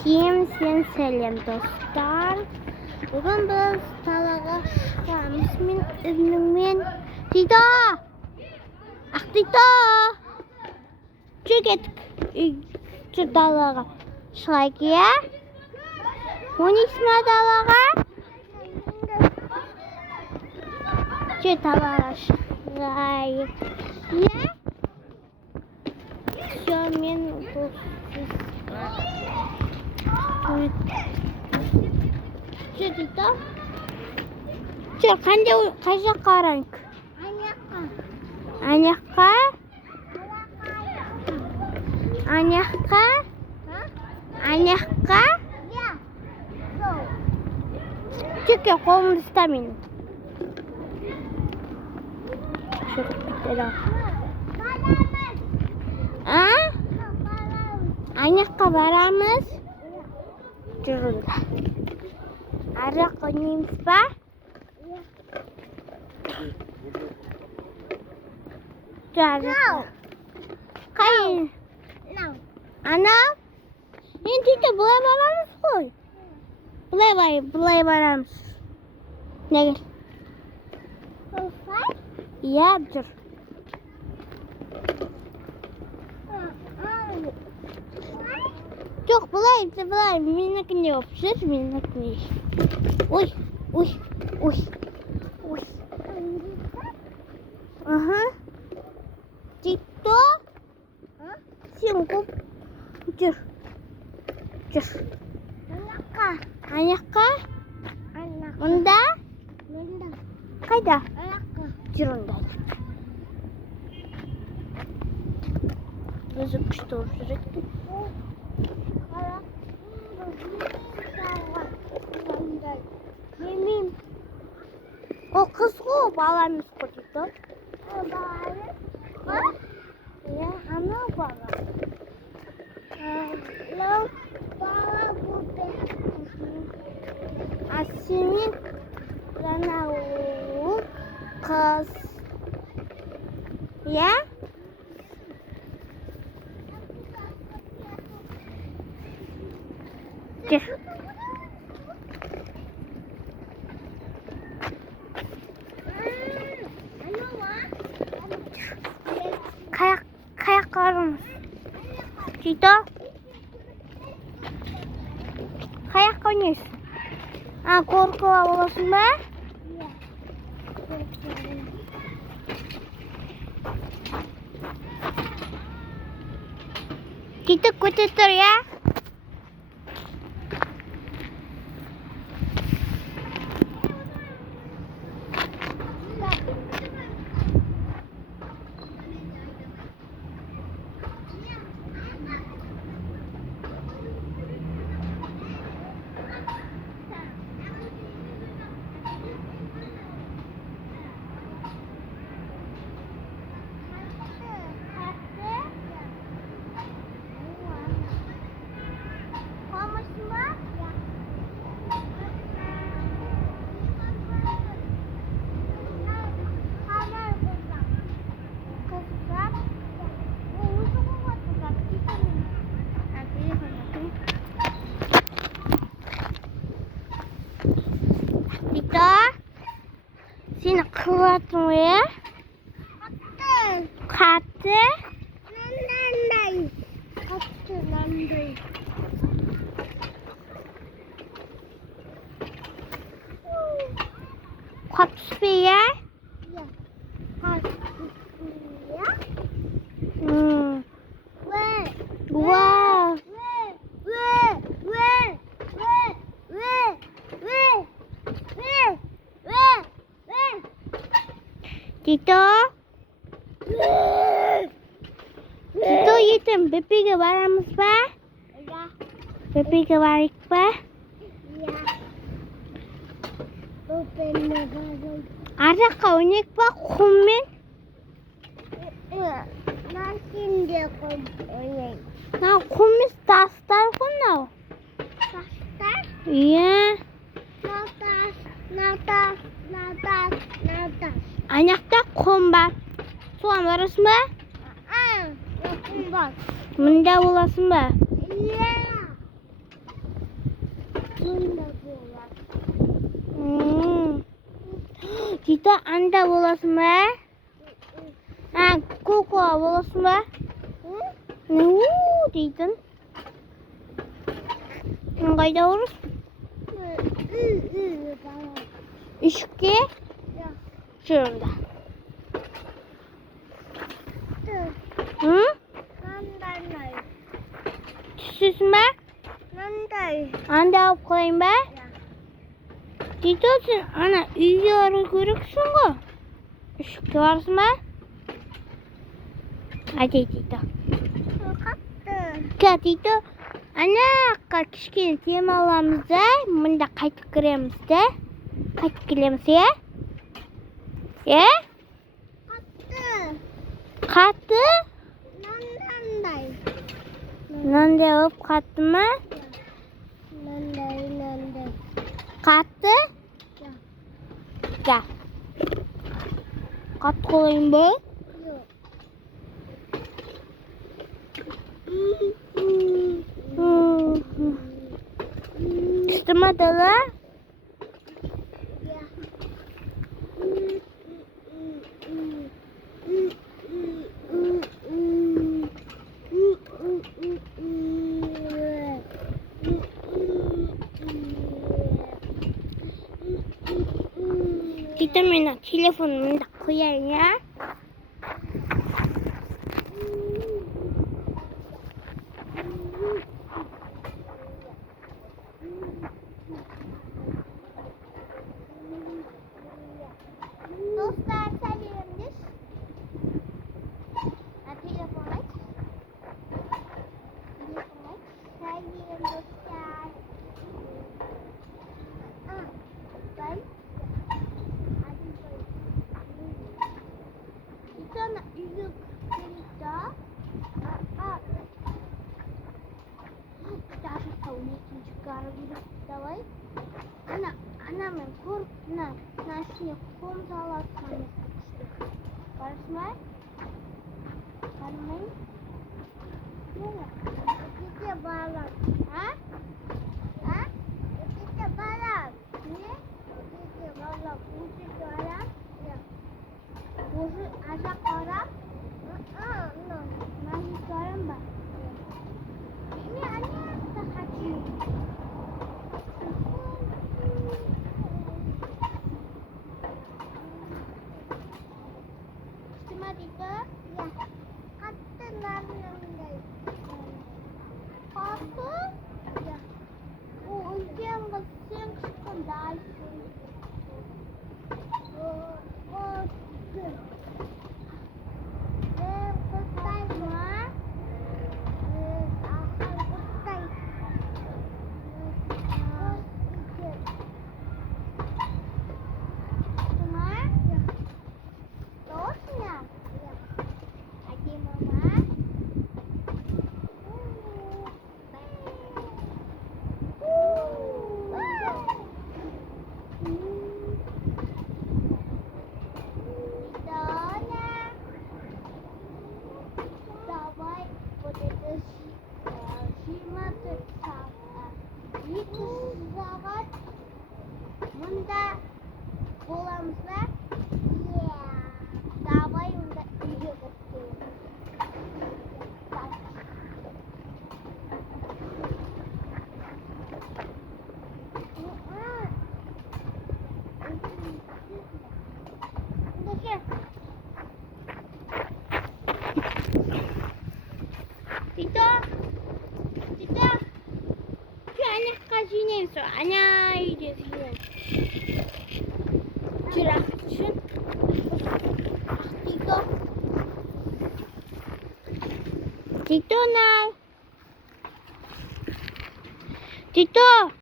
Всем сәлем, достар. Бүгін біз талаға шығамыз. Мен ізіңмен Тито! Ақ Тито! Жүр кеттік. Жүр талаға шығайық, иә? Ойнайсың ба талаға? Жүр талаға шығайық, иә? Все, мен бұл Жүр Тито. Жүр, қай жаққа қарайық? Анаяққа. Анаяққа? Анаяққа? Жүр, қолымды ұста менің. Жүр, біттері. Анаяққа барамыз. Жүр онда. Ары жаққа ойнаймыз ба? Жүр ары жаққа. Қай? Анау? Мен Тито бұлай барамыз ғой. Бұлай барамыз. Негел. Иә, жүр. Жоқ, бұлай, менікінде болып жүр, менікінде. Ой. Тито? Сен көп. Жүр. Анаяққа? Мұнда? Қайда? Жүр онда. Өзі күшті болып жүреді. Ол қыз ғой, бала емес қой Тито. Иә, анау бала. Анау бала болды. А сенің анау қыз. Иә? Жүр. Қаяққа барамыз? Тито? Қаяққа ойнайсың? Қорқуға боласың ба? Тито көте тұр, иә? Тито, сені қылатын ойы? Қатты? Қатты. Қатты бе, е? Вау. Тито? Тито, ертең бөпеге барамыз ба? Бөпеге барайық ба? Ар жаққа ойнайық ба құммен? Құм емес, тастар ғой мынау. Тастар? Иә. Анаяқта құм бар. Соған барасың ба? Құм бар. Мұнда боласың ба? Иә. Dito anda bolosun be? Koko bolosun be? Dito. Kayda oluruz? Işıkı? Şurada. Hı? Tüsüsün be? Anda alıp koyayım be? Dito sen ana uyuyor görüksün go. Işık varsın be? Hadi Dito. Gel Dito. Ana kişkin temalarımızda bunda kayıt kremimizde. Kayıt kremimiz ya? Ya? Katı? Nande alıp kattı mı? Kattı? Gel. Kat kolayım bu. Kıstırma dalı. Vitamina telefonumu da koyayım ya. Dostlar seviyormuş. Telefon aç. Seviyorum dostlar. Ben. Sana üzük cerita. Kita tahu juga gitu давай. Она мен кур наше ком салат мане. Барсмай? Бармай? Где балат? Где балат? Не? Где балат? Где балат? Боже, ажа карам? Нахи карам ба? Не, они хочу. Dito? Ya. Katta namin. Katta? Ya. Uyuyan basın kıskandaysın. Bunda bolamızlar. Davay bunda video bakıyor. Dito. Anak kasih so, anak ini sih. Cerah, Dito now. Dito.